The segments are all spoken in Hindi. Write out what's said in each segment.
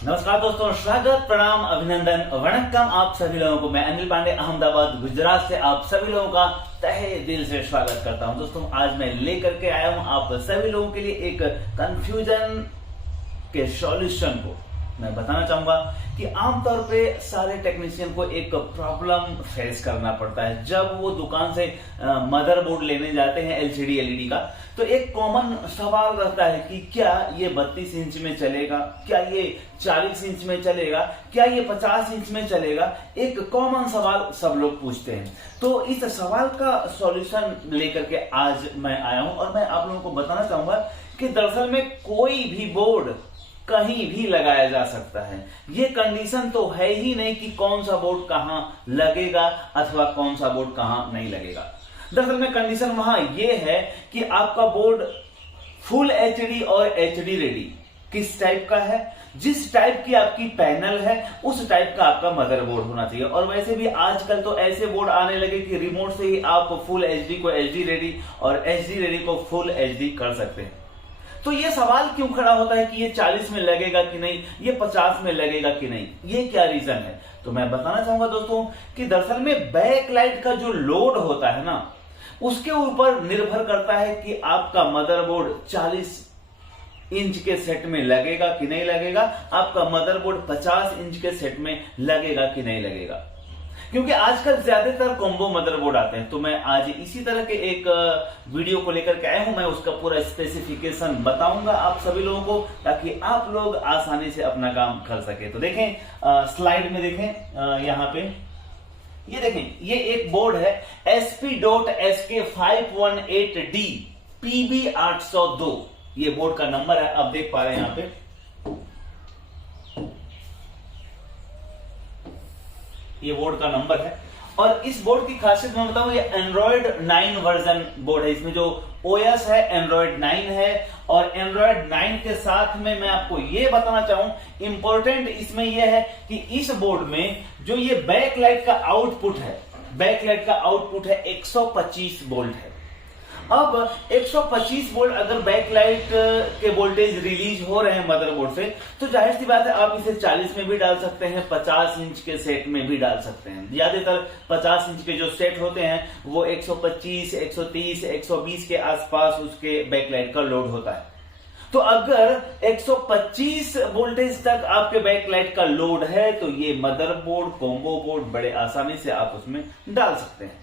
नमस्कार दोस्तों, स्वागत, प्रणाम, अभिनंदन, वणक्कम आप सभी लोगों को। मैं अनिल पांडे अहमदाबाद गुजरात से आप सभी लोगों का तहे दिल से स्वागत करता हूं। दोस्तों आज मैं लेकर के आया हूं आप सभी लोगों के लिए एक कंफ्यूजन के सॉल्यूशन को। मैं बताना चाहूंगा कि आमतौर पे सारे टेक्नीशियन को एक प्रॉब्लम फेस करना पड़ता है जब वो दुकान से मदरबोर्ड लेने जाते हैं एलसीडी एलईडी का। तो एक कॉमन सवाल रहता है कि क्या ये 32 इंच में चलेगा, क्या ये 40 इंच में चलेगा, क्या ये 50 इंच में चलेगा। एक कॉमन सवाल सब लोग पूछते हैं। तो इस सवाल का सॉल्यूशन लेकर के आज मैं आया हूं और मैं आप लोगों को बताना चाहूंगा कि दरअसल में कोई भी बोर्ड कहीं भी लगाया जा सकता है। ये कंडीशन तो है ही नहीं कि कौन सा बोर्ड कहां लगेगा अथवा कौन सा बोर्ड कहां नहीं लगेगा। दरअसल में कंडीशन वहां ये है कि आपका बोर्ड फुल एचडी और एचडी रेडी किस टाइप का है, जिस टाइप की आपकी पैनल है उस टाइप का आपका मदरबोर्ड होना चाहिए। और वैसे भी आजकल तो ऐसे बोर्ड आने लगे कि रिमोट से ही आप फुल एचडी को एचडी रेडी और एचडी रेडी को फुल एचडी कर सकते हैं। तो ये सवाल क्यों खड़ा होता है कि ये 40 में लगेगा कि नहीं, ये 50 में लगेगा कि नहीं, ये क्या रीजन है। तो मैं बताना चाहूंगा दोस्तों कि दरअसल में बैक लाइट का जो लोड होता है ना, उसके ऊपर निर्भर करता है कि आपका मदरबोर्ड 40 इंच के सेट में लगेगा कि नहीं लगेगा, आपका मदरबोर्ड 50 इंच के सेट में लगेगा कि नहीं लगेगा। क्योंकि आजकल ज्यादातर कॉम्बो मदरबोर्ड आते हैं। तो मैं आज इसी तरह के एक वीडियो को लेकर के आया हूं। मैं उसका पूरा स्पेसिफिकेशन बताऊंगा आप सभी लोगों को, ताकि आप लोग आसानी से अपना काम कर सके। तो देखें स्लाइड में देखें, यहां पे ये देखें, ये एक बोर्ड है SP.SK518D PB802। ये बोर्ड का नंबर है, आप देख पा रहे हैं यहां पे। ये बोर्ड का नंबर है और इस बोर्ड की खासियत मैं बताऊं, ये एंड्रॉयड 9 वर्जन बोर्ड है। इसमें जो ओएस है एंड्रॉयड 9 है और एंड्रॉयड 9 के साथ में मैं आपको ये बताना चाहूं, इंपॉर्टेंट इसमें यह है कि इस बोर्ड में जो ये बैक लाइट का आउटपुट है, बैक लाइट का आउटपुट है 125 वोल्ट है। अब 125 वोल्ट अगर बैक लाइट के वोल्टेज रिलीज हो रहे हैं मदरबोर्ड से, तो जाहिर सी बात है आप इसे 40 में भी डाल सकते हैं, 50 इंच के सेट में भी डाल सकते हैं। ज्यादातर 50 इंच के जो सेट होते हैं वो 125, 130, 120 के आसपास उसके बैक लाइट का लोड होता है। तो अगर 125 वोल्टेज तक आपके बैक लाइट का लोड है तो ये मदरबोर्ड कॉम्बो बोर्ड बड़े आसानी से आप उसमें डाल सकते हैं।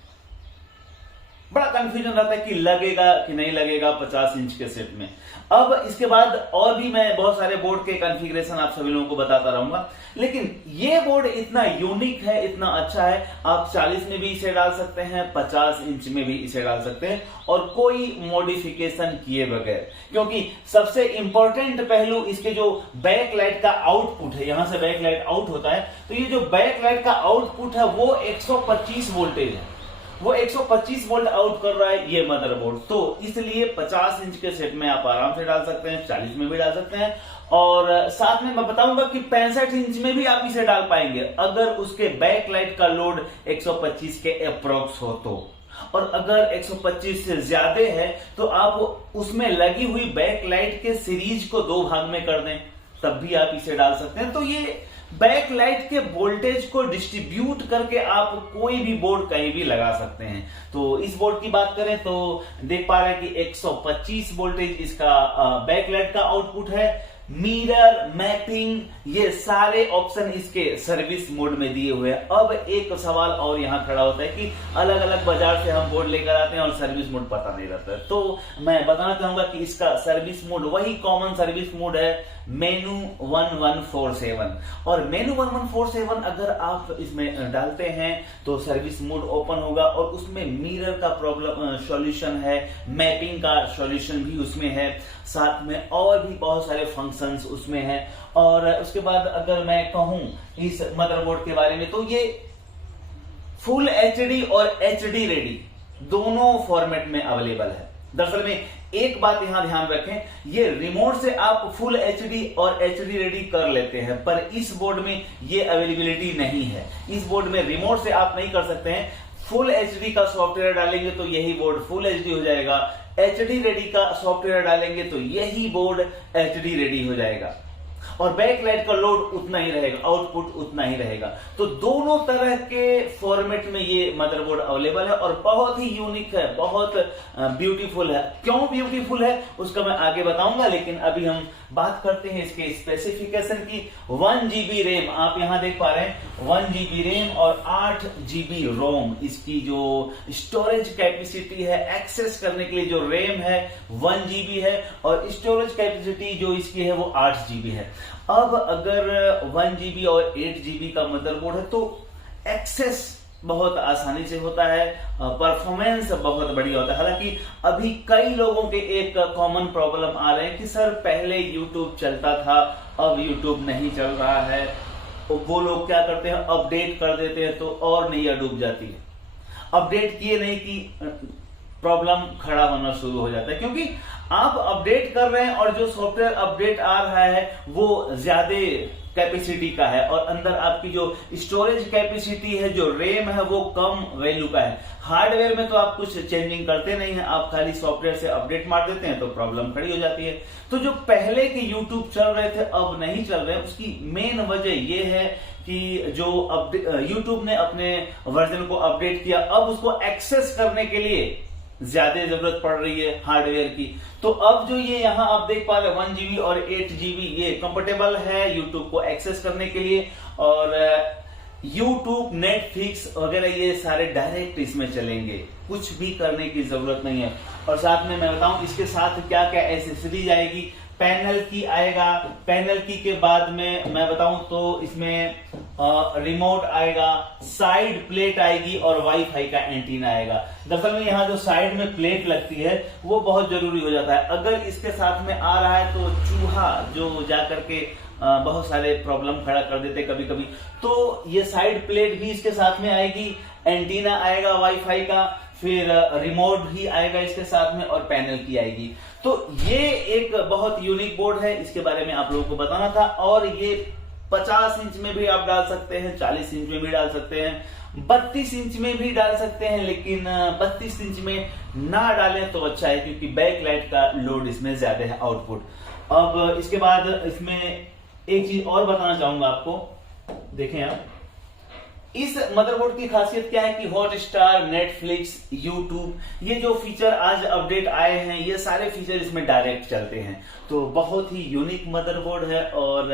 बड़ा कंफ्यूजन रहता है कि लगेगा कि नहीं लगेगा 50 इंच के सेट में। अब इसके बाद और भी मैं बहुत सारे बोर्ड के कॉन्फ़िगरेशन आप सभी लोगों को बताता रहूंगा, लेकिन ये बोर्ड इतना यूनिक है, इतना अच्छा है, आप 40 में भी इसे डाल सकते हैं, 50 इंच में भी इसे डाल सकते हैं और कोई मॉडिफिकेशन किए बगैर। क्योंकि सबसे इंपॉर्टेंट पहलू इसके जो बैक लाइट का आउटपुट है, यहां से बैक लाइट आउट होता है, तो ये जो बैक लाइट का आउटपुट है वो 125 वोल्टेज है, वो 125 वोल्ट आउट कर रहा है ये मदरबोर्ड। तो इसलिए 50 इंच के सेट में आप आराम से डाल सकते हैं, 40 में भी डाल सकते हैं और साथ में मैं बताऊंगा कि 65 इंच में भी आप इसे डाल पाएंगे अगर उसके बैक लाइट का लोड 125 के अप्रोक्स हो तो। और अगर 125 से ज्यादा है तो आप उसमें लगी हुई बैक लाइट के सीरीज को 2 भाग में कर दें, तब भी आप इसे डाल सकते हैं। तो ये बैक लाइट के वोल्टेज को डिस्ट्रीब्यूट करके आप कोई भी बोर्ड कहीं भी लगा सकते हैं। तो इस बोर्ड की बात करें तो देख पा रहे हैं कि 125 वोल्टेज इसका बैक लाइट का आउटपुट है। मिरर, मैपिंग, ये सारे ऑप्शन इसके सर्विस मोड में दिए हुए हैं। अब एक सवाल और यहां खड़ा होता है कि अलग अलग बाजार से हम बोर्ड लेकर आते हैं और सर्विस मोड पता नहीं रहता है। तो मैं बताना चाहूंगा कि इसका सर्विस मोड वही कॉमन सर्विस मोड है, मेनू 1147। और मेनू 1147 अगर आप इसमें डालते हैं तो सर्विस मोड ओपन होगा और उसमें मिरर का प्रॉब्लम सॉल्यूशन है, मैपिंग का सॉल्यूशन भी उसमें है, साथ में और भी बहुत सारे फंक्शंस उसमें हैं। और उसके बाद अगर मैं कहूं इस मदरबोर्ड के बारे में तो ये फुल एचडी और एचडी रेडी दोनों फॉर्मेट में अवेलेबल है। दरअसल में एक बात यहां ध्यान रखें, ये रिमोट से आप फुल एचडी और एचडी रेडी कर लेते हैं, पर इस बोर्ड में ये अवेलेबिलिटी नहीं है। इस बोर्ड में रिमोट से आप नहीं कर सकते हैं। फुल एचडी का सॉफ्टवेयर डालेंगे तो यही बोर्ड फुल एचडी हो जाएगा, एचडी रेडी का सॉफ्टवेयर डालेंगे तो यही बोर्ड एचडी रेडी हो जाएगा। और बैकलाइट का लोड उतना ही रहेगा, आउटपुट उतना ही रहेगा। तो दोनों तरह के फॉर्मेट में ये मदरबोर्ड अवेलेबल है और बहुत ही यूनिक है, बहुत ब्यूटीफुल है। क्यों ब्यूटीफुल है उसका मैं आगे बताऊंगा, लेकिन अभी हम बात करते हैं इसके स्पेसिफिकेशन की। 1 GB रैम आप यहां देख पा रहे हैं, 1 GB रैम और 8 GB रोम। इसकी जो स्टोरेज कैपेसिटी है, एक्सेस करने के लिए जो रैम है 1 GB है और स्टोरेज कैपेसिटी जो इसकी है वो 8 GB है। अब अगर 1 GB और 8 GB का मदरबोर्ड है तो एक्सेस बहुत आसानी से होता है, परफॉर्मेंस बहुत बढ़िया होता है। हालांकि अभी कई लोगों के एक कॉमन प्रॉब्लम आ रहे हैं कि सर पहले YouTube चलता था, अब YouTube नहीं चल रहा है। वो लोग क्या करते हैं, अपडेट कर देते हैं तो और नैया डूब जाती है। अपडेट किए नहीं कि प्रॉब्लम खड़ा होना शुरू हो जाता है, क्योंकि आप अपडेट कर रहे हैं और जो सॉफ्टवेयर अपडेट आ रहा है वो ज्यादा कैपेसिटी का है और अंदर आपकी जो स्टोरेज कैपेसिटी है, जो रैम है, वो कम वैल्यू का है। हार्डवेयर में तो आप कुछ चेंजिंग करते नहीं है, आप खाली सॉफ्टवेयर से अपडेट मार देते हैं तो प्रॉब्लम खड़ी हो जाती है। तो जो पहले के YouTube चल रहे थे अब नहीं चल रहे, उसकी मेन वजह ये है कि जो YouTube ने अपने वर्जन को अपडेट किया, अब उसको एक्सेस करने के लिए ज्यादा जरूरत पड़ रही है हार्डवेयर की। तो अब जो ये यहां आप देख पा रहे हैं 1 GB और 8 GB ये कंफर्टेबल है YouTube को एक्सेस करने के लिए, और YouTube, नेटफ्लिक्स वगैरह ये सारे डायरेक्ट इसमें चलेंगे, कुछ भी करने की जरूरत नहीं है। और साथ में मैं बताऊं इसके साथ क्या क्या एसेसरीज आएगी। पैनल की आएगा, पैनल की के बाद में मैं बताऊं तो इसमें रिमोट आएगा, साइड प्लेट आएगी और वाईफाई का एंटीना आएगा। दरअसल में यहाँ जो साइड में प्लेट लगती है वो बहुत जरूरी हो जाता है। अगर इसके साथ में आ रहा है तो चूहा जो जाकर के बहुत सारे प्रॉब्लम खड़ा कर देते कभी कभी, तो ये साइड प्लेट भी इसके साथ में आएगी, एंटीना आएगा वाईफाई का, फिर रिमोट भी आएगा इसके साथ में और पैनल की आएगी। तो ये एक बहुत यूनिक बोर्ड है, इसके बारे में आप लोगों को बताना था। और ये 50 इंच में भी आप डाल सकते हैं, 40 इंच में भी डाल सकते हैं, 32 इंच में भी डाल सकते हैं, लेकिन 32 इंच में ना डालें तो अच्छा है क्योंकि बैक लाइट का लोड इसमें ज्यादा है, आउटपुट। अब इसके बाद इसमें एक चीज और बताना चाहूंगा आपको, देखें आप इस मदरबोर्ड की खासियत क्या है कि हॉटस्टार, नेटफ्लिक्स, यूट्यूब ये जो फीचर आज अपडेट आए हैं ये सारे फीचर इसमें डायरेक्ट चलते हैं। तो बहुत ही यूनिक मदरबोर्ड है और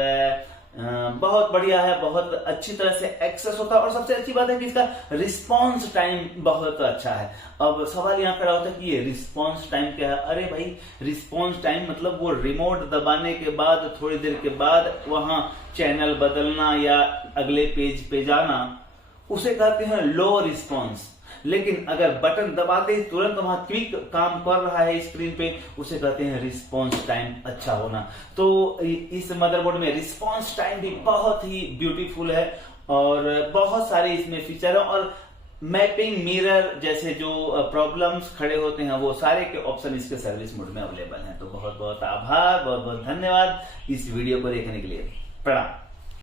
बहुत बढ़िया है, बहुत अच्छी तरह से एक्सेस होता है। और सबसे अच्छी बात है कि इसका रिस्पॉन्स टाइम बहुत अच्छा है। अब सवाल यहाँ खड़ा होता है कि ये रिस्पॉन्स टाइम क्या है। अरे भाई, रिस्पॉन्स टाइम मतलब वो रिमोट दबाने के बाद थोड़ी देर के बाद वहां चैनल बदलना या अगले पेज पे जाना, उसे कहते हैं लो रिस्पॉन्स। लेकिन अगर बटन दबाते ही तुरंत वहां क्विक काम कर रहा है स्क्रीन पे, उसे कहते हैं रिस्पॉन्स टाइम अच्छा होना। तो इस मदरबोर्ड में रिस्पॉन्स टाइम भी बहुत ही ब्यूटीफुल है और बहुत सारे इसमें फीचर है। और मैपिंग, मिरर जैसे जो प्रॉब्लम्स खड़े होते हैं वो सारे के ऑप्शन इसके सर्विस मोड में अवेलेबल हैं। तो बहुत बहुत आभार, बहुत बहुत धन्यवाद इस वीडियो को देखने के लिए। प्रणाम।